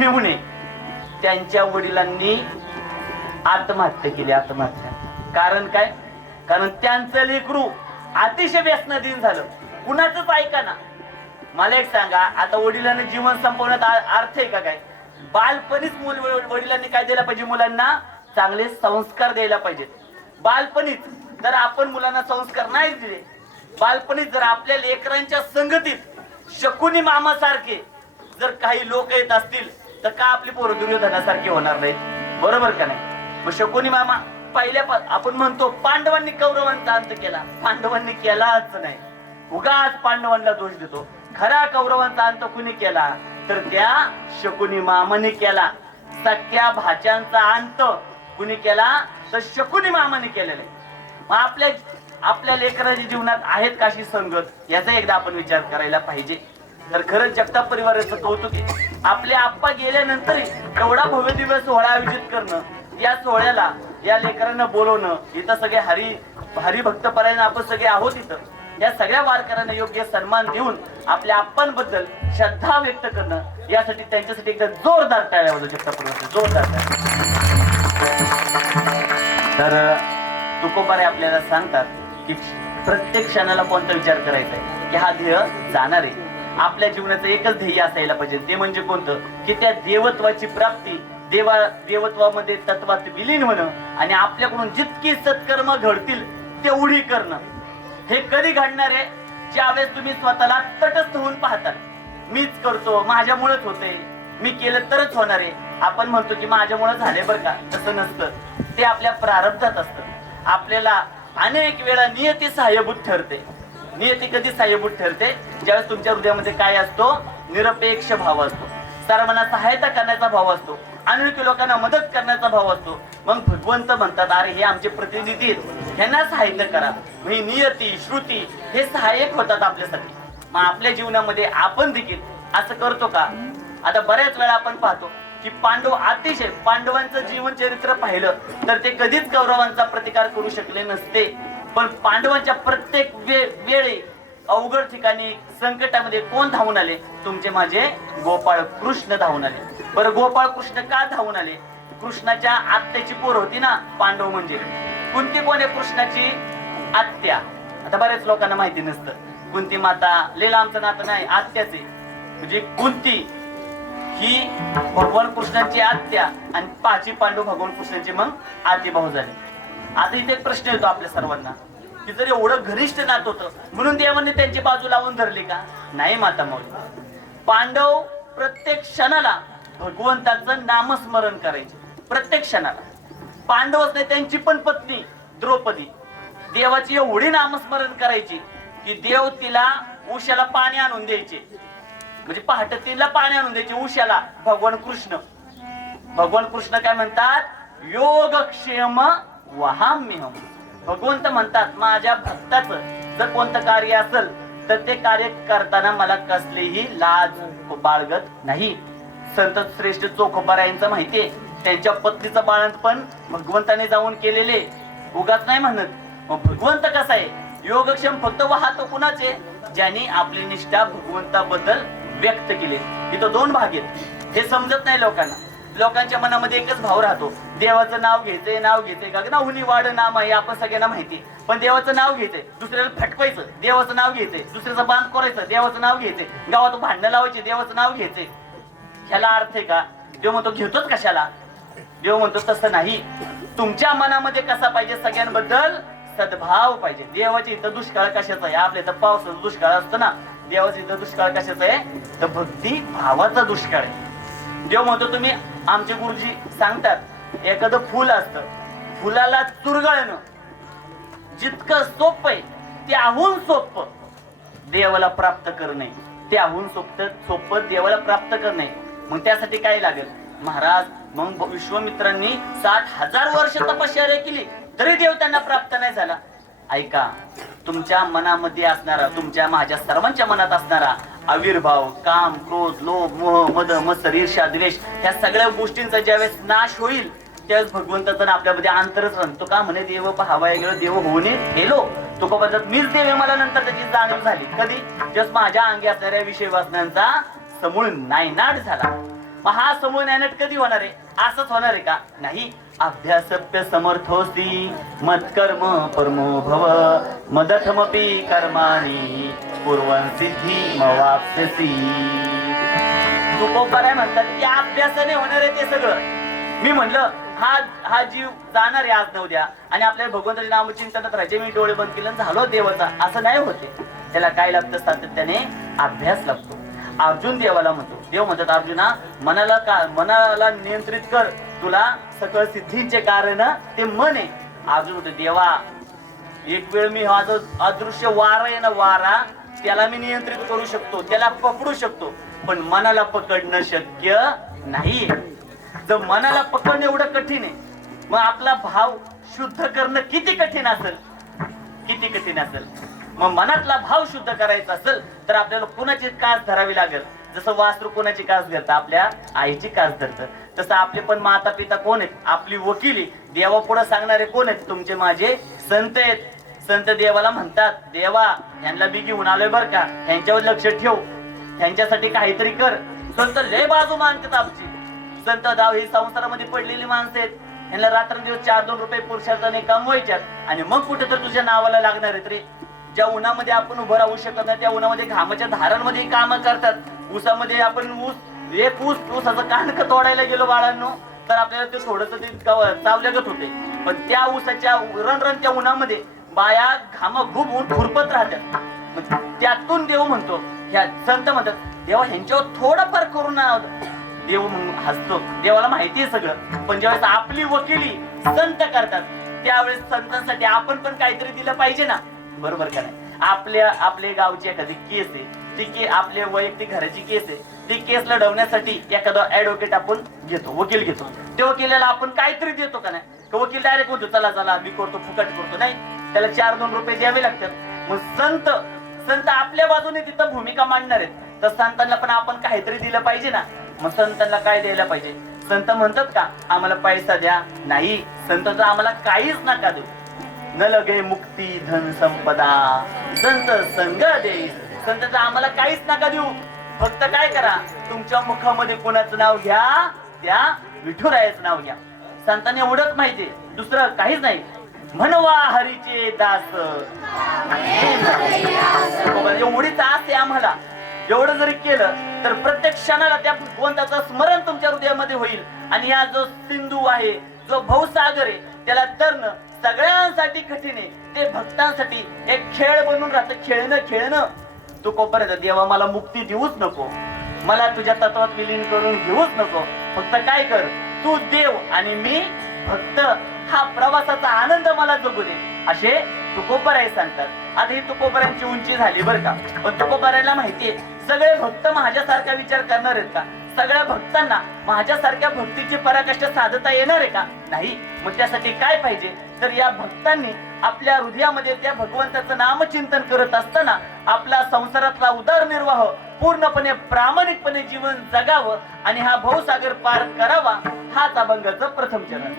पिवणे त्यांच्या वडिलांनी आत्महत्या केली आत्महत्या. कारण काय? कारण त्यांचं लेकरू अतिशय व्यसनाधीन झालं. कुणाचंच ऐका ना. मला एक सांगा आता वडिलांनी जीवन संपवण्यात अर्थ आहे का काय? बालपणीच मुल वडिलांनी काय द्यायला पाहिजे मुलांना? चांगले संस्कार द्यायला पाहिजेत. बालपणीच जर आपण मुलांना संस्कार नाही दिले बालपणीच जर आपल्या लेकरांच्या संगतीत शकुनी मामासारखे जर काही लोक येत असतील तर का आपली पोरं दुर्योधनासारखी होणार नाहीत? बरोबर का नाही? मग शकुनी मामा पहिल्या आपण म्हणतो पांडवांनी कौरवांचा अंत केला. पांडवांनी केलाच नाही. उगाच पांडवांना दोष देतो. खरा कौरवांचा अंत कुणी केला? तर त्या शकुनी मामाने केला. सख्या भाच्यांचा अंत कुणी केला? तर शकुनी मामाने केलेला. आहे मग आपल्या आपल्या लेकराच्या जीवनात आहेत काशी संगत? याचा एकदा आपण विचार करायला पाहिजे. तर खरंच जगताप परिवाराचं कौतुक आहे. आपले आप्पा गेल्यानंतर एवढा भव्य दिवस सोहळा आयोजित करणं या सोहळ्याला या लेकरांना बोलवणं इथं सगळे हरी हरिभक्त परायण आपण सगळे आहोत इथं. या सगळ्या वारकऱ्यांना योग्य सन्मान देऊन आपल्या आप्पांबद्दल श्रद्धा व्यक्त करणं यासाठी त्यांच्यासाठी एकदा जोरदार टाळ्या वाजवू जगताप जोरदार तर तुकोबारे आपल्याला सांगतात की प्रत्येक क्षणाला कोणता विचार करायचा आहे? की हा ध्येय जाणार. आहे आपल्या जीवनाचं एकच ध्येय असायला पाहिजे. ते म्हणजे कोणतं? की त्या देवत्वाची प्राप्ती देवा देवत्वामध्ये तत्वात विलीन होणं आणि आपल्याकडून जितकी सत्कर्म घडतील तेवढी करणं. हे कधी घडणार आहे? ज्यावेळेस तुम्ही स्वतःला तटस्थ होऊन पाहतात. मीच करतो माझ्यामुळेच होते मी केलं तरच होणार आहे. आपण म्हणतो की माझ्यामुळे झाले बरं का? तसं नसतं. ते आपल्या प्रारब्धात असतं. आपल्याला अनेक वेळा नियती सहाय्यभूत ठरते. नियती कधी सहाय्यभूत ठरते ज्यावेळेस तुमच्या हृदयामध्ये काय असतो? निरपेक्ष भाव असतो. सर्वांना सहायता करण्याचा भाव असतो. अनोळखी लोकांना मदत करण्याचा भाव असतो. मग भगवंत म्हणतात अरे हे आमचे प्रतिनिधी आहेत. ह्यांना सहाय्य करा. मग नियती श्रुती हे सहाय्यक होतात आपल्यासाठी. मग आपल्या जीवनामध्ये आपण देखील असं करतो का? आता बऱ्याच वेळा आपण पाहतो की पांडव अतिशय पांडवांचं जीवन चरित्र पाहिलं तर ते कधीच कौरवांचा प्रतिकार करू शकले नसते. पण पांडवांच्या प्रत्येक वे वेळी अवघड ठिकाणी संकटामध्ये कोण धावून आले? तुमचे माझे गोपाळ कृष्ण धावून आले. बरं गोपाळ कृष्ण का धावून आले? कृष्णाच्या आत्याची पोर होती ना पांडव म्हणजे. कुंती कोण आहे कृष्णाची? आत्या. आता बऱ्याच लोकांना माहिती नसतं. कुंती माता? लेला आमचं नातं नाही आत्याचे म्हणजे कुंती ही भगवान कृष्णाची आत्या आणि पाची पांडव भगवान कृष्णाची मग आती भाऊ झाले. आता इथे एक प्रश्न येतो आपल्या सर्वांना की जर एवढं घनिष्ठ नात होतं म्हणून देवाने त्यांची बाजू लावून धरली का? नाही माता माऊली पांडव प्रत्येक क्षणाला भगवंताचं नामस्मरण करायचे. प्रत्येक क्षणाला. पांडवच नाही त्यांची पण पत्नी द्रौपदी. देवाची एवढी नामस्मरण करायची की देव तिला उशाला पाणी आणून द्यायचे. म्हणजे पहाट तिला पाणी आणून द्यायचे उशाला. भगवान कृष्ण. भगवान कृष्ण काय म्हणतात? योगक्षेम वहाम्यहम भगवंत म्हणतात माझ्या भक्ताचं जर कोणतं कार्य असेल तर ते कार्य करताना मला कसलीही लाज बाळगत नाही. संत श्रेष्ठ चोखोबारा यांचं माहितीये त्यांच्या पत्नीचं बाळंत पण भगवंताने जाऊन केलेले. उगाच नाही म्हणत. मग भगवंत कसा आहे? योगक्षम फक्त वाहतो कुणाचे? ज्यांनी आपली निष्ठा भगवंताबद्दल व्यक्त केली. इथं दोन भाग आहेत. हे समजत नाही लोकांना. लोकांच्या मनामध्ये एकच भाव राहतो. देवाचं नाव घ्यायचंय नाव घ्यायचंय. हुनी वाढ नाम आहे आपण सगळ्यांना माहिती. पण देवाचं नाव घ्यायचंय दुसऱ्याला फटकायचं. देवाचं नाव घ्यायचंय दुसऱ्याचं बांध करायचं. देवाचं नाव घ्यायचंय. गावात भांडणं लावायचे देवाचं नाव घ्यायचंय. ह्याला अर्थ आहे का? देव म्हणतो घेतोच कशाला? देव म्हणतो तसं नाही. तुमच्या मनामध्ये कसा पाहिजे सगळ्यांबद्दल सद्भाव पाहिजे. देवाची इथं दुष्काळ कशाचा आहे? आपल्या इथं पावसाचा दुष्काळ असतो ना. देवाचा इथं दुष्काळ कशाचा आहे? तर भक्ती भावाचा दुष्काळ आहे. देव म्हणतो तुम्ही आमचे गुरुजी सांगतात एखादं फुल असतं. फुलाला चुरगळणं. जितकं सोपं आहे त्याहून सोपं. देवाला प्राप्त करणे त्याहून सोपं सोपं देवाला प्राप्त करणे मग त्यासाठी काय लागेल? महाराज मग विश्वमित्रांनी साठ हजार वर्ष तपश्चर्या केली तरी देव त्यांना प्राप्त नाही झाला. ऐका तुमच्या मनामध्ये असणारा तुमच्या माझ्या सर्वांच्या मनात असणारा आविर्भाव काम क्रोध लोभ मोह मद मत्सर ईर्ष्या द्वेष ह्या सगळ्या गोष्टींचा ज्यावेळेस नाश होईल त्यावेळेस भगवंताचा आपल्यामध्ये अंतरच राहतो का म्हणे देव पाहावाय गेलो देव होऊने गेलो? तो म्हणतात मीच देव आहे मला नंतर त्याची जाणीव झाली. कधी? जस माझ्या अंगी असणाऱ्या विषय वाचनांचा समूळ नायनाट झाला. मग हा समूळ नायनाट कधी होणार आहे? असंच होणार आहे का? नाही. अभ्यासप्य समर्थोसी मत्कर्म परमो भव मदथमपि कर्माणी. म्हणतात की अभ्यासाने होणार आहे ते सगळं. मी म्हणलं हा हा जीव जाणार आहे आज न उद्या. आणि आपल्याला भगवंताचे नामचिंतनात राहायचे. मी डोळे बंद केले झालो देवाचा. असं नाही होते त्याला काय लागतं सातत्याने अभ्यास लागतो अर्जुन देवाला म्हणतो. देव म्हणतात अर्जुना मनाला का मनाला नियंत्रित कर. तुला सकळ सिद्धींचे कारण ते मन आहे. अर्जुन म्हणतो देवा एक वेळ मी हा जो अदृश्य वारा आहे ना वारा त्याला मी नियंत्रित करू शकतो त्याला पकडू शकतो पण मनाला पकडणं शक्य नाही. जर मनाला पकडणं एवढं कठीण आहे मग आपला भाव शुद्ध करणं किती कठीण असेल? किती कठीण असेल? मग मनातला भाव शुद्ध करायचा असेल तर आपल्याला कुणाची कास धरावी लागेल? जसं वासरू कोणाची कास धरतं? आपल्या आईची कास धरतं. तसं आपले पण माता पिता कोण आहेत? आपली वकिली देवा पुढे सांगणारे कोण आहेत? तुमचे माझे संत आहेत. संत देवाला म्हणतात देवा यांना बी घेऊन आलोय बर का. ह्यांच्यावर लक्ष ठेव. ह्यांच्यासाठी काहीतरी कर. संत लय बाजू मानतात आमची. संत दाव ही संसारामध्ये पडलेली माणसं आहेत. यांना रात्रंदिवस चार दोन रुपये पुरुषार्थाने कमवायच्यात. आणि मग कुठे तर तुझ्या नावाला लागणार आहेत रे. ज्या उन्हामध्ये आपण उभं राहू शकत नाही त्या उन्हामध्ये घामाच्या धारांमध्ये काम करतात. ऊसामध्ये आपण ऊस एक ऊस ऊसाचं कानक तोडायला गेलो बाळांनो तर आपल्याला ते थोडस ते गाव- चावल्यागत होते. पण त्या ऊसाच्या रणरणच्या उन्हामध्ये बाया घाम खूप खुरपत राहतात. म्हणजे त्यातून देव म्हणतो ह्या संत म्हणतात देवा ह्यांच्यावर थोडंफार करून देव हसतो. देवाला माहिती आहे सगळं. पण ज्यावेळेस आपली वकिली संत करतात त्यावेळेस संतांसाठी आपण पण काहीतरी दिलं पाहिजे ना. बरोबर का नाही? आपल्या आपल्या गावची एखादी केस आहे ती के आपल्या वैयक्तिक घराची केस आहे ती केस लढवण्यासाठी एखादा ऍडव्होकेट आपण घेतो वकील घेतो. त्या वकिलाला आपण काहीतरी देतो का नाही? तो वकील डायरेक्ट म्हणतो चला चला मी करतो फुकट करतो. नाही. त्याला चार दोन रुपये द्यावे लागतात. मग संत संत आपल्या बाजूने तिथं भूमिका मांडणार आहेत. तर संतांना पण आपण काहीतरी दिलं पाहिजे ना. मग संतांना काय द्यायला पाहिजे? संत म्हणतात का आम्हाला पैसा द्या. नाही संत तर आम्हाला काहीच नका देऊ. न लगे मुक्ती धन संपदा. संत संग दे. संत तर आम्हाला काहीच नका देऊ. फक्त काय करा तुमच्या मुखामध्ये कोणाचं नाव घ्या त्या विठुरायाचं नाव घ्या. संतांनी एवढंच माहितीये दुसरं काहीच नाही. म्हणवा हरीचे दास. एवढीच आस आहे आम्हाला. एवढं जरी केलं तर प्रत्येक क्षणाला त्या भगवंताचं स्मरण तुमच्या हृदयामध्ये होईल. आणि हा जो सिंधू आहे जो भवसागर आहे त्याला तरणं सगळ्यांसाठी कठीण आहे. ते भक्तांसाठी एक खेळ बनून राहतं. खेळणं खेळणं. तू कोपर्यंत देवा मला मुक्ती देऊच नको. मला तुझ्या तत्वात विलीन करून घेऊच नको. फक्त काय कर तू देव आणि मी भक्त. हा प्रवासाचा आनंद मला जगू दे. असे तुकोबराय सांगतात. आता ही तुकोबरांची उंची झाली बरं का. पण तुकोबरायला माहितीये सगळे भक्त माझ्यासारखा विचार करणार आहेत का? सगळ्या भक्तांना माझ्यासारख्या भक्तीची पराकष्ट साधता येणार आहे का? नाही. मग त्यासाठी काय पाहिजे? तर या भक्तांनी आपल्या हृदयामध्ये त्या भगवंताचं नामचिंतन करत असताना आपला संसारातला उदरनिर्वाह पूर्णपणे प्रामाणिकपणे जीवन जगावं आणि हा भाऊसागर पार करावा हाच अभंगाचं प्रथम चरण.